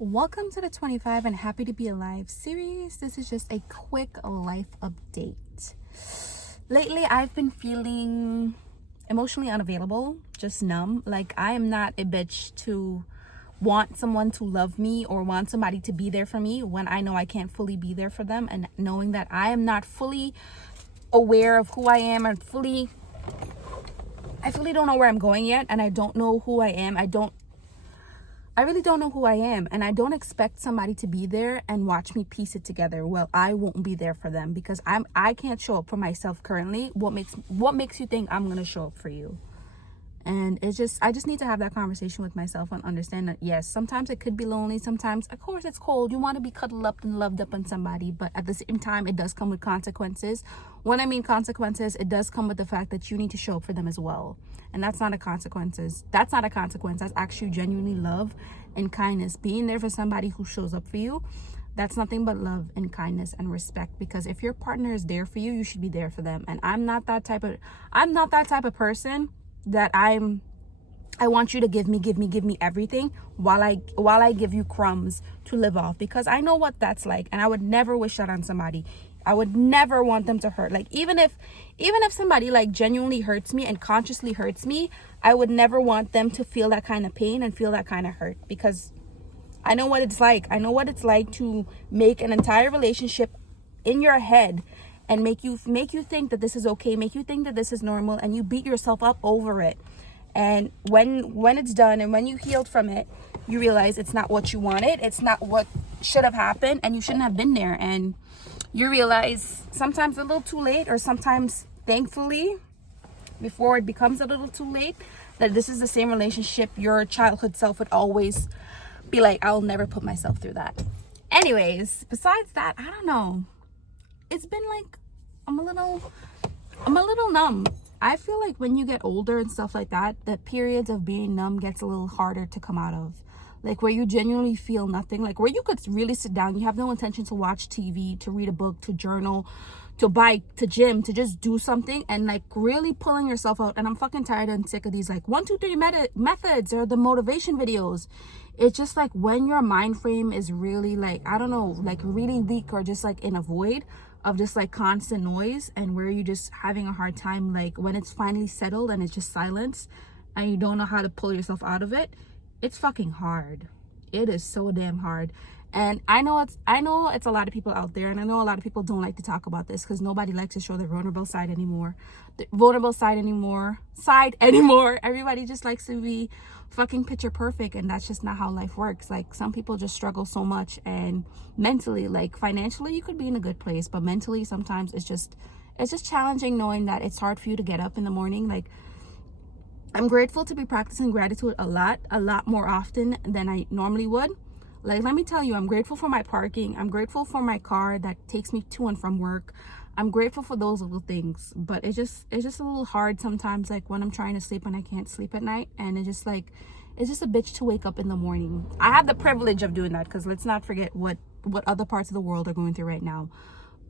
Welcome to the 25 and Happy to Be Alive series. This is just a quick life update. Lately, I've been feeling emotionally unavailable, just numb. Like, I am not a bitch to want someone to love me or want somebody to be there for me when I know I can't fully be there for them, and knowing that I am not fully aware of who I am and I fully don't know where I'm going yet, and I don't know who I am. I really don't know who I am, and I don't expect somebody to be there and watch me piece it together. Well, I won't be there for them because I can't show up for myself currently. What makes you think I'm gonna show up for you? And I just need to have that conversation with myself and understand that yes, sometimes it could be lonely. Sometimes, of course, it's cold. You want to be cuddled up and loved up on somebody, but at the same time, it does come with consequences. When I mean consequences, it does come with the fact that you need to show up for them as well. And that's not a consequence. That's actually genuinely love and kindness. Being there for somebody who shows up for you, that's nothing but love and kindness and respect. Because if your partner is there for you, you should be there for them. And I'm not that type of person that I want you to give me everything while I give you crumbs to live off, because I know what that's like, and I would never wish that on somebody. I would never want them to hurt. Like, even if somebody like genuinely hurts me and consciously hurts me, I would never want them to feel that kind of pain and feel that kind of hurt, because I know what it's like. I know what it's like to make an entire relationship in your head and make you think that this is okay, make you think that this is normal, and you beat yourself up over it. And when it's done and when you healed from it, you realize it's not what you wanted, it's not what should have happened, and you shouldn't have been there. And you realize sometimes a little too late, or sometimes thankfully before it becomes a little too late, that this is the same relationship your childhood self would always be like, I'll never put myself through that. Anyways, besides that, I don't know. It's been like, I'm a little numb. I feel like when you get older and stuff like that, the periods of being numb gets a little harder to come out of. Like, where you genuinely feel nothing, like where you could really sit down, you have no intention to watch TV, to read a book, to journal, to bike, to gym, to just do something, and like really pulling yourself out. And I'm fucking tired and sick of these like 1, 2, 3 methods or the motivation videos. It's just like when your mind frame is really like, I don't know, like really weak, or just like in a void of just like constant noise, and where you're just having a hard time, like when it's finally settled and it's just silence and you don't know how to pull yourself out of it, it's fucking hard. It is so damn hard. And I know it's a lot of people out there, and I know a lot of people don't like to talk about this because nobody likes to show their vulnerable side anymore. Everybody just likes to be fucking picture perfect, and that's just not how life works. Like, some people just struggle so much, and mentally, like financially, you could be in a good place, but mentally sometimes it's just challenging, knowing that it's hard for you to get up in the morning. Like, I'm grateful to be practicing gratitude a lot more often than I normally would. Like, let me tell you, I'm grateful for my parking. I'm grateful for my car that takes me to and from work. I'm grateful for those little things, but it's just a little hard sometimes, like when I'm trying to sleep and I can't sleep at night, and it's just a bitch to wake up in the morning. I have the privilege of doing that, because let's not forget what other parts of the world are going through right now.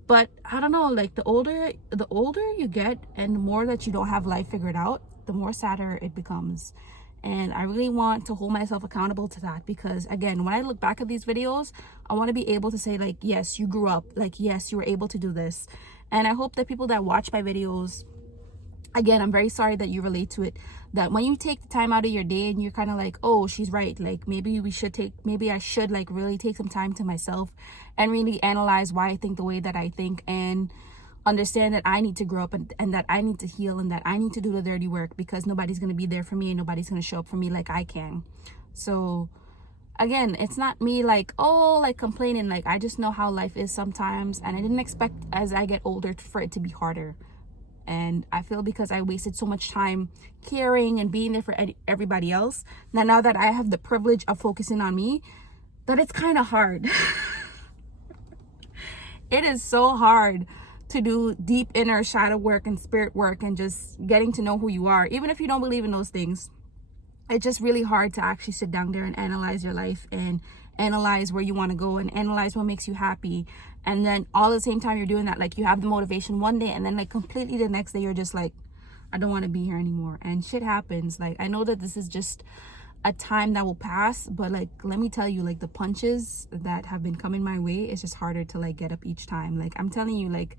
But I don't know, like the older you get and the more that you don't have life figured out, the more sadder it becomes. And I really want to hold myself accountable to that, because again, when I look back at these videos, I want to be able to say, like, yes, you grew up, like, yes, you were able to do this. And I hope that people that watch my videos, again, I'm very sorry that you relate to it, that when you take the time out of your day and you're kind of like, oh, she's right, like maybe I should like really take some time to myself and really analyze why I think the way that I think, and understand that I need to grow up, and that I need to heal, and that I need to do the dirty work, because nobody's going to be there for me, and nobody's going to show up for me like I can. So again, it's not me like, oh, like complaining. Like, I just know how life is sometimes, and I didn't expect as I get older for it to be harder. And I feel because I wasted so much time caring and being there for everybody else, now that I have the privilege of focusing on me, that it's kind of hard. It is so hard to do deep inner shadow work and spirit work, and just getting to know who you are, even if you don't believe in those things. It's just really hard to actually sit down there and analyze your life, and analyze where you want to go, and analyze what makes you happy. And then all at the same time you're doing that, like, you have the motivation one day, and then like completely the next day you're just like, I don't want to be here anymore. And shit happens. Like, I know that this is just a time that will pass, but like, let me tell you, like, the punches that have been coming my way, it's just harder to like get up each time. Like, I'm telling you, like,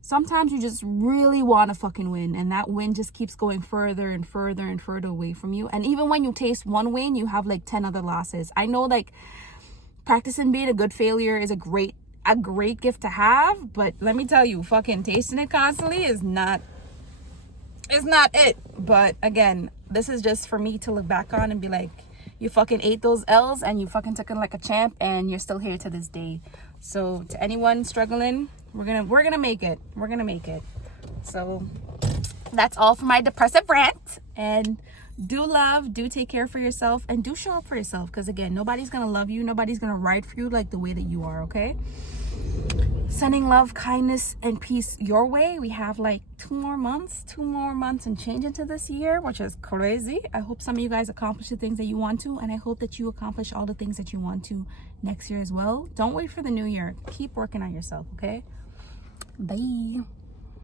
sometimes you just really want to fucking win, and that win just keeps going further and further and further away from you. And even when you taste one win, you have like 10 other losses. I know, like, practicing being a good failure is a great gift to have, but let me tell you, fucking tasting it constantly is not it. But again, this is just for me to look back on and be like, you fucking ate those L's and you fucking took it like a champ, and you're still here to this day. So to anyone struggling, we're gonna make it. We're gonna make it. So that's all for my depressive rant. And do love, do take care for yourself, and do show up for yourself, because again, nobody's gonna love you, nobody's gonna ride for you like the way that you are. Okay, sending love, kindness, and peace your way. We have like 2 more months and change into this year, which is crazy. I hope some of you guys accomplish the things that you want to, and I hope that you accomplish all the things that you want to next year as well. Don't wait for the new year. Keep working on yourself. Okay, bye.